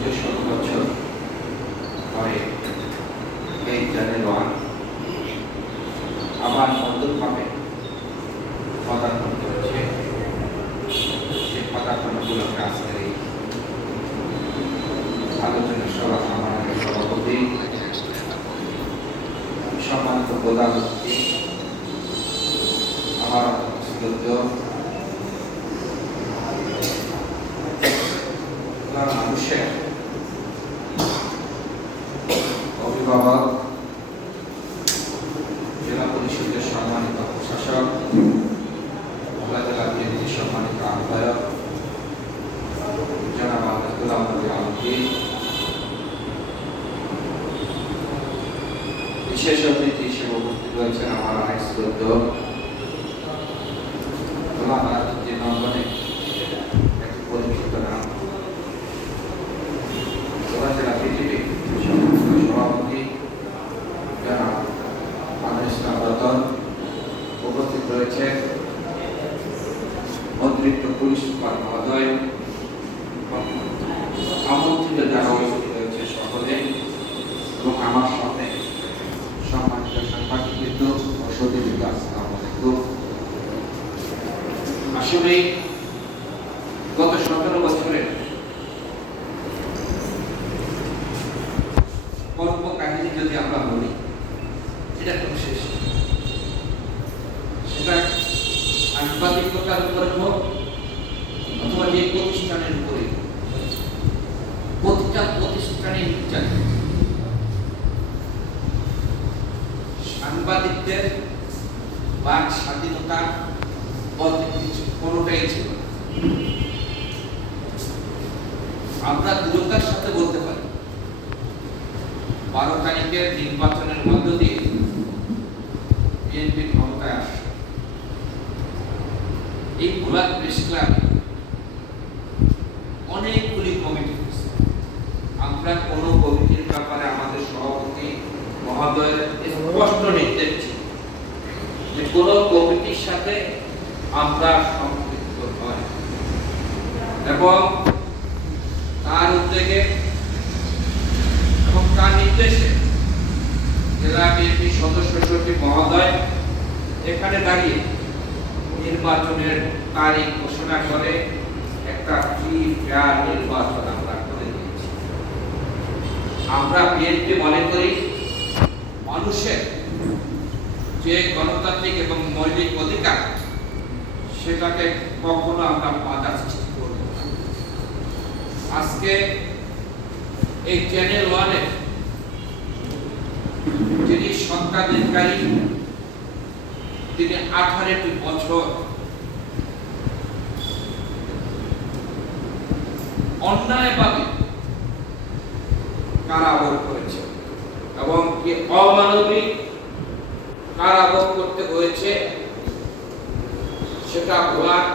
দীর্ঘ ১৭ বছর পরে এই চ্যানেল ওয়ান আবার নতুনভাবে পদার্পণ করেছে। সেই পদার্পণগুলোকে আজকের এই আলোচনা সভা আমাদের সভাপতি সম্মানিত প্রধানমন্ত্রী আমার মানুষের অভিভাবক, জেলা পরিষদের সম্মানিত প্রশাসক, জেলা বিএনপির সম্মানিত আহ্বায়ক জনাব গোলাম নবী আলমগীর, বিশেষ অতিথি হিসেবে উপস্থিত রয়েছেন আমার অনেক শ্রদ্ধেয় নন্দনে একটি পরিচিত নাম জেলা বিজেপি সভাপতি জনাব ইসলাম রতন, উপস্থিত রয়েছেন অতিরিক্ত পুলিশ সুপার মহোদয়, আমন্ত্রিত যারা উপস্থিত রয়েছে সকলে এবং আমার সামনে সম্মানিত সাংবাদিকবৃন্দ ও সতীবৃন্দ, আসসালামু আলাইকুম। আসলে গত ১৭ বছরের গল্প কাহিনী যদি আমরা বলি, এটা খুব শেষ। সেটা সাংবাদিকতার উপরে হোক অথবা যে প্রতিষ্ঠানের উপরে, প্রতিটা প্রতিষ্ঠানে সাংবাদিকদের বাক স্বাধীনতা বলতে কিছু কোনোটাই ছিল। আমরা দৃঢ়তার সাথে বলতে পারি ১২ তারিখের নির্বাচনের মধ্য দিয়ে বিএনপি ক্ষমতায় আসে। এই ভোলা প্রেস ক্লাবে অনেকগুলি কমিটি হয়েছে। আমরা কোন কমিটির ব্যাপারে আমাদের সভাপতি মহোদয়ের স্পষ্ট নির্দেশ ছিল যে কোন কমিটির সাথে আমরা সম্পৃক্ত নয়, এবং তার উদ্যোগে এবং তার নির্দেশে জেলা বিএনপি সদস্য সচিব মহোদয় এখানে দাঁড়িয়ে নির্বাচনের তারিখ ঘোষণা করে একটা ফ্রি ফেয়ার নির্বাচন আমরা করে দিয়েছি। আমরা বিএনপি মনে করি মানুষের যে গণতান্ত্রিক এবং মৌলিক অধিকার, সেটাকে কখনো আমরা বাধা সৃষ্টি করব না। আজকে এই চ্যানেল ওয়ানে যিনি সত্ত্বাধিকারী, তিনি 18টি বছর অন্যায়ভাবে কারাভোগ করেছে এবং কি অমানবিক কারাভোগ করতে হয়েছে, সেটা ভোলার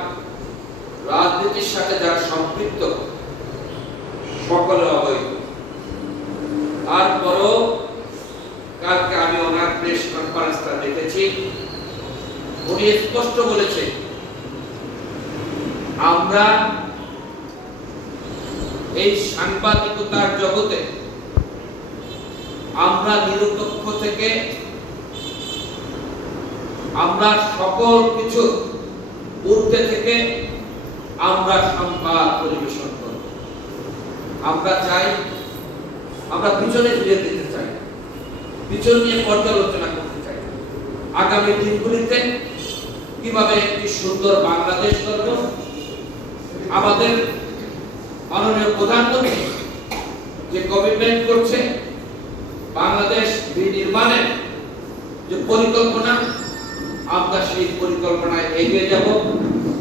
রাজনীতির সাথে যারা সম্পৃক্ত সকলে অবৈধ। তারপরও কালকে আমি ওনার প্রেস কনফারেন্সটা দেখেছি, উনি স্পষ্ট বলেছে আমরা এই সাংবাদিকতার জগতে আমরা নিরপেক্ষ থেকে আমরা সকল কিছু ঊর্ধ্বে থেকে আমরা সংবাদ পরিবেশন করব। আমরা চাই, আমরা পিছনে ফিরে দিতে চাই, পিছন নিয়ে পর্যালোচনা করতে চাই আগামী দিনগুলিতে কিভাবে একটি সুন্দর বাংলাদেশ গড়ব। আমাদের মাননীয় প্রধানমন্ত্রী যে কমিটমেন্ট করছে বাংলাদেশ বিনির্মাণের যে পরিকল্পনা, আমরা সেই পরিকল্পনায় এগিয়ে যাব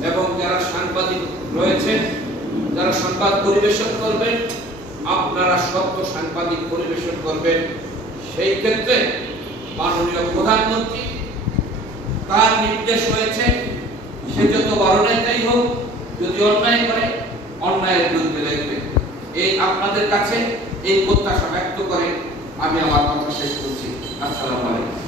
এবং যারা সাংবাদিক রয়েছেন, যারা সংবাদ পরিবেশন করবেন, আপনারা সত্য সাংবাদিক পরিবেশন করবেন। সেই ক্ষেত্রে মাননীয় প্রধানমন্ত্রী তার নির্দেশ হয়েছে, সে যত বড় নেতাই হোক, যদি অন্যায় করে অন্যায়ের বিরুদ্ধে লড়বে। এই আপনাদের কাছে এই প্রত্যাশা ব্যক্ত করে আমি আমার কথা শেষ করছি। আসসালামু আলাইকুম।